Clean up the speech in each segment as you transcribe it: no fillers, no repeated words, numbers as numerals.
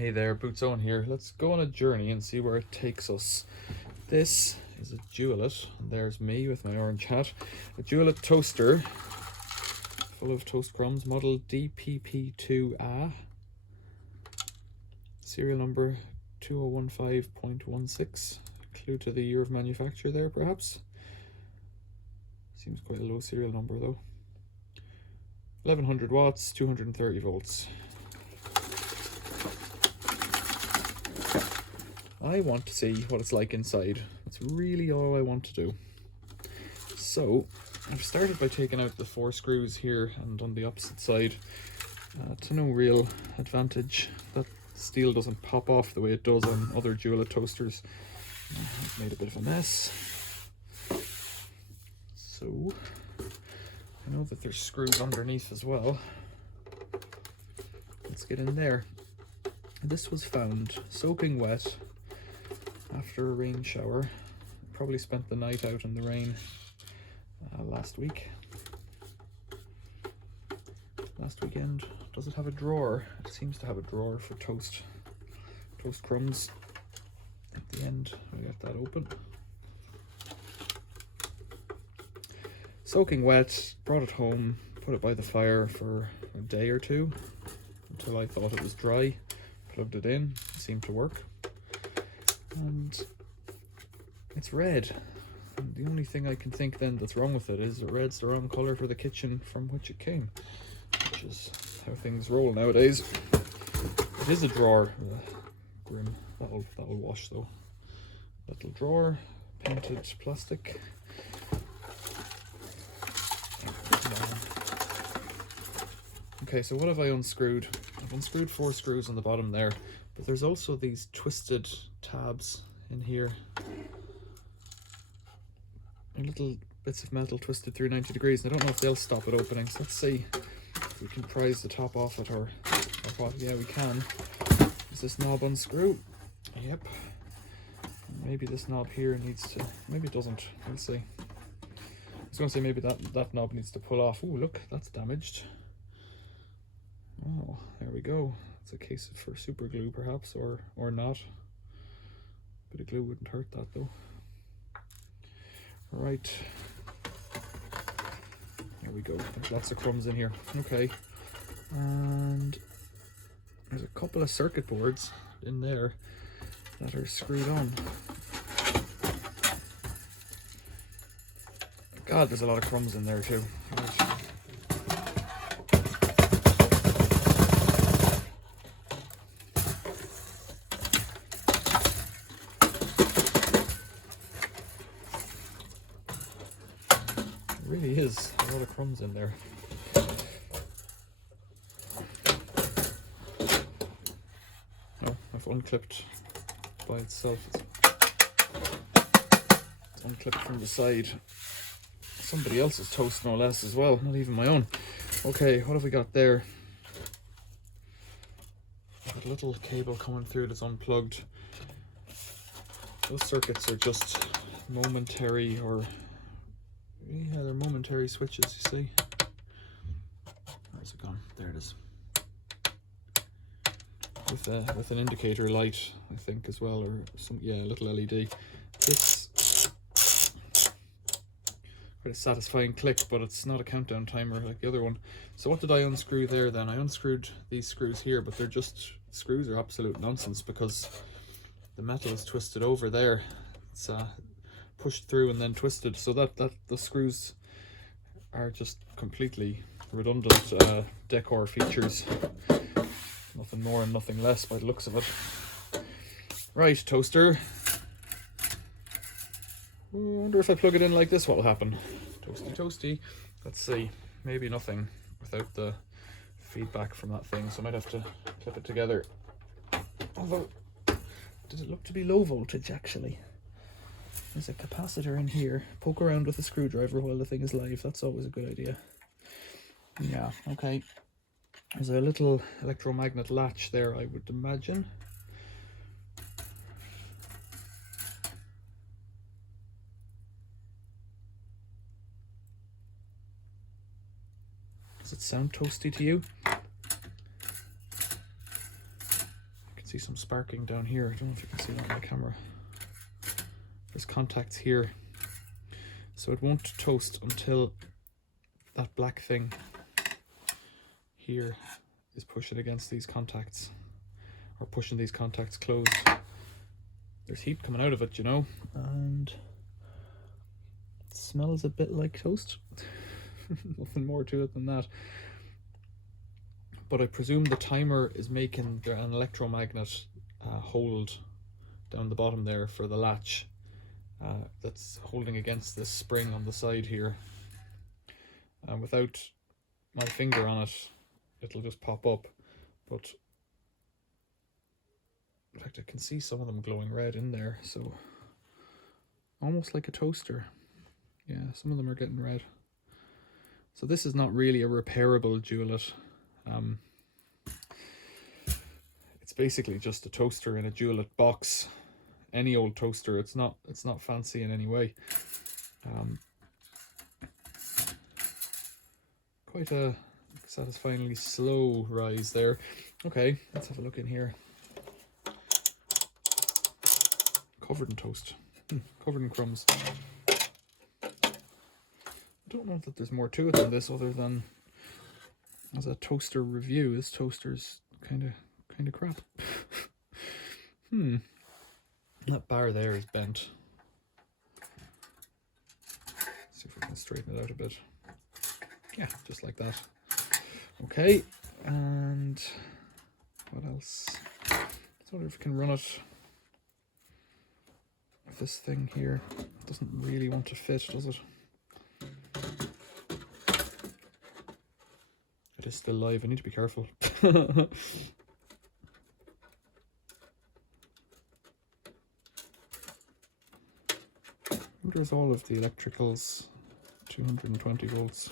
Hey there, Boots Owen here. Let's go on a journey and see where it takes us. This is a Dualit, and there's me with my orange hat. A Dualit toaster full of toast crumbs, model DPP2A. Serial number 2015.16. Clue to the year of manufacture there, perhaps. Seems quite a low serial number though. 1100 watts, 230 volts. I want to see what it's like inside. That's really all I want to do. So I've started by taking out the 4 screws here and on the opposite side, to no real advantage. That steel doesn't pop off the way it does on other Dualit toasters. I've made a bit of a mess. So I know that there's screws underneath as well. Let's get in there. This was found soaking wet after a rain shower. Probably spent the night out in the rain last weekend. Does it have a drawer? It seems to have a drawer for toast crumbs. At the end, we got that open. Soaking wet, brought it home, put it by the fire for a day or two until I thought it was dry. Plugged it in, it seemed to work. And it's red. And the only thing I can think then that's wrong with it is that red's the wrong colour for the kitchen from which it came, which is how things roll nowadays. It is a drawer. Grim. That'll wash though. Little drawer, painted plastic. Okay, so what have I unscrewed? I've unscrewed 4 screws on the bottom there, but there's also these twisted tabs in here. And little bits of metal twisted through 90 degrees, and I don't know if they'll stop it opening, so let's see if we can prise the top off it or what. Yeah, we can. Does this knob unscrew? Yep. Maybe this knob here needs to, maybe it doesn't, we'll see. I was going to say maybe that knob needs to pull off. Oh, look, that's damaged. Oh, there we go. It's a case for super glue perhaps, or not. Bit of glue wouldn't hurt that though. Right. There we go. There's lots of crumbs in here. Okay. And there's a couple of circuit boards in there that are screwed on. God, there's a lot of crumbs in there too. Right. Really is a lot of crumbs in there. Oh, I've unclipped by itself. It's unclipped from the side. Somebody else's toast, no less, as well, not even my own. Okay, what have we got there? Got a little cable coming through that's unplugged. Those circuits are just momentary, or yeah, they're momentary switches, you see. Where's it gone? There it is. With an indicator light, I think, as well, or some, yeah, a little LED. This quite a satisfying click, but it's not a countdown timer like the other one. So what did I unscrew there then? I unscrewed these screws here, but they're just, screws are absolute nonsense because the metal is twisted over there. It's pushed through and then twisted, so that the screws are just completely redundant decor features. Nothing more and nothing less by the looks of it. Right, toaster. I wonder if I plug it in like this, what will happen? Toasty, toasty. Let's see. Maybe nothing without the feedback from that thing, so I might have to clip it together. Although, does it look to be low voltage actually? There's a capacitor in here. Poke around with a screwdriver while the thing is live. That's always a good idea. Yeah, okay. There's a little electromagnet latch there, I would imagine. Does it sound toasty to you? I can See some sparking down here. I don't know if you can see that on my camera. There's contacts here. So it won't toast until that black thing here is pushing against these contacts, or pushing these contacts closed. There's heat coming out of it, you know, and it smells a bit like toast. Nothing more to it than that. But I presume the timer is making an electromagnet hold down the bottom there for the latch. That's holding against this spring on the side here. Without my finger on it, it'll just pop up. But in fact, I can see some of them glowing red in there, so almost like a toaster. Yeah, some of them are getting red. So this is not really a repairable Dualit. It's basically just a toaster in a Dualit box. Any old toaster. It's not fancy in any way. Quite a satisfyingly slow rise there. Okay, let's have a look in here. Covered in toast. Covered in crumbs. I don't know that there's more to it than this, other than as a toaster review. This toaster's kind of crap. That bar there is bent. Let's see if we can straighten it out a bit. Yeah, just like that. Okay, and what else? I wonder if we can run it. If this thing here doesn't really want to fit, does it? It is still live. I need to be careful. There's all of the electricals, 220 volts.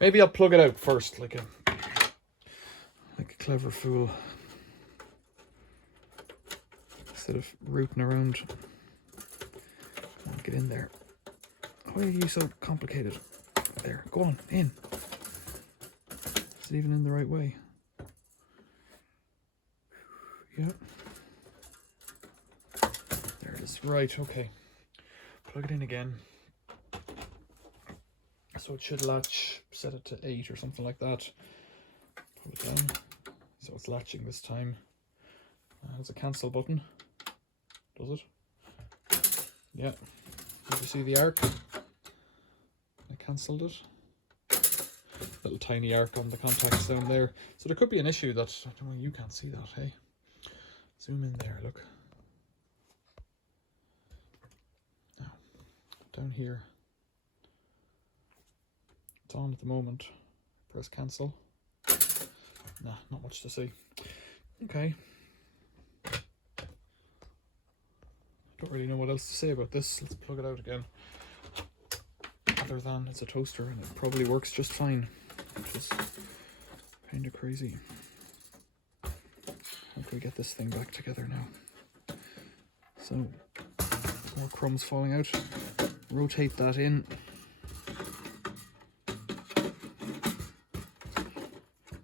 Maybe I'll plug it out first, like a clever fool, instead of rooting around. Come on, get in there. Why are you so complicated? There, go on, in. Is it even in the right way? Yeah. There it is. Right, okay. Plug it in again. So it should latch, set it to 8 or something like that. Pull it down. So it's latching this time. There's a cancel button. Does it? Yeah. Did you see the arc? I cancelled it. Little tiny arc on the contacts down there. So there could be an issue that, I don't know, you can't see that, hey? Zoom in there, look. Now, down here. It's on at the moment. Press cancel. Nah, not much to see. Okay. Don't really know what else to say about this. Let's plug it out again. Other than it's a toaster and it probably works just fine. Which is kind of crazy. How can we get this thing back together now? So, more crumbs falling out. Rotate that in.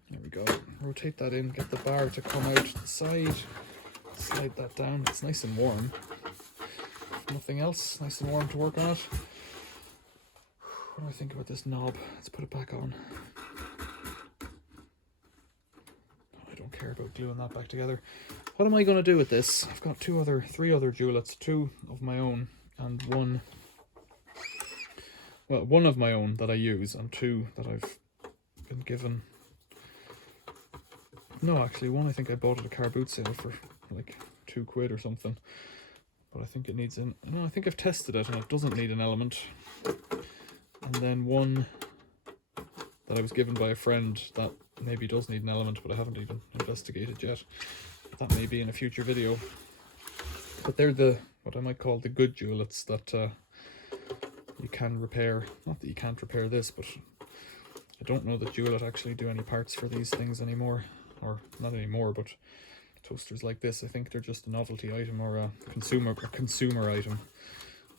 There we go. Rotate that in, get the bar to come out the side. Slide that down. It's nice and warm. Nothing else. Nice and warm to work on it. What do I think about this knob? Let's put it back on. I don't care about gluing that back together. What am I going to do with this? I've got three other Dualits, 2 of my own and one of my own that I use and 2 that I've been given. No, actually, one I think I bought at a car boot sale for like £2 or something. But I think it needs no, I think I've tested it and it doesn't need an element. And then one that I was given by a friend that maybe does need an element, but I haven't even investigated yet. That may be in a future video. But they're what I might call the good Dualits that you can repair. Not that you can't repair this, but I don't know that Dualit actually do any parts for these things anymore. Or not anymore, but toasters like this, I think they're just a novelty item or a consumer item.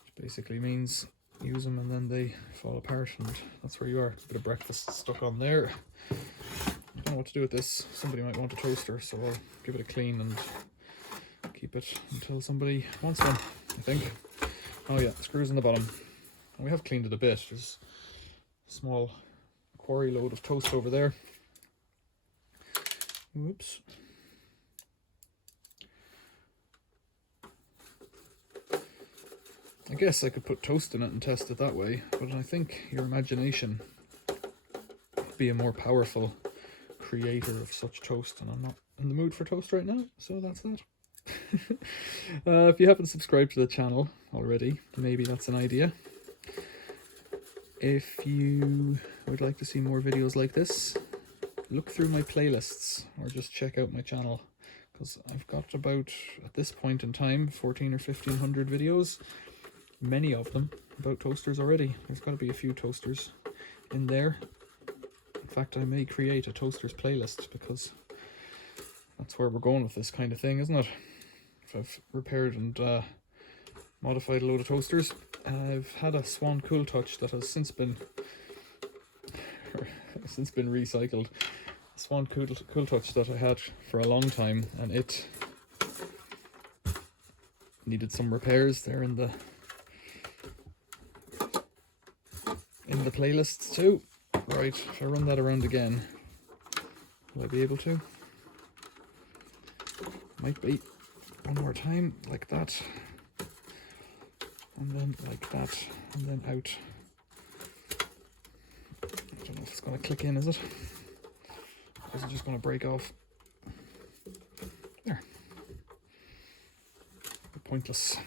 Which basically means use them and then they fall apart, and that's where you are. A bit of breakfast stuck on there. I don't know what to do with this. Somebody might want a toaster, so I'll give it a clean and keep it until somebody wants one, I think. Oh yeah, screws in the bottom. And we have cleaned it a bit. There's a small quarry load of toast over there. Whoops. I guess I could put toast in it and test it that way, but I think your imagination would be a more powerful creator of such toast, and I'm not in the mood for toast right now, so that's that. If you haven't subscribed to the channel already, maybe that's an idea. If you would like to see more videos like this, look through my playlists or just check out my channel, because I've got about, at this point in time, 14 or 1500 videos, many of them about toasters already. There's got to be a few toasters in there. In fact, I may create a toasters playlist, because that's where we're going with this kind of thing, isn't it? If I've repaired and modified a load of toasters. I've had a Swan Cool Touch that has since been recycled. A Swan Cool Touch that I had for a long time, and it needed some repairs. They're in the playlists too. Right, if I run that around again, will I be able to? Might be. One more time, like that, and then like that, and then out. I don't know if it's going to click in, is it? Or is it just going to break off? There. Pointless.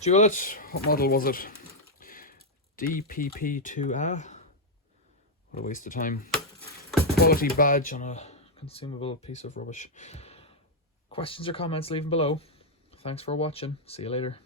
Dualit, what model was it? DPP2A. What a waste of time. Quality badge on a consumable piece of rubbish. Questions or comments, leave them below. Thanks for watching. See you later.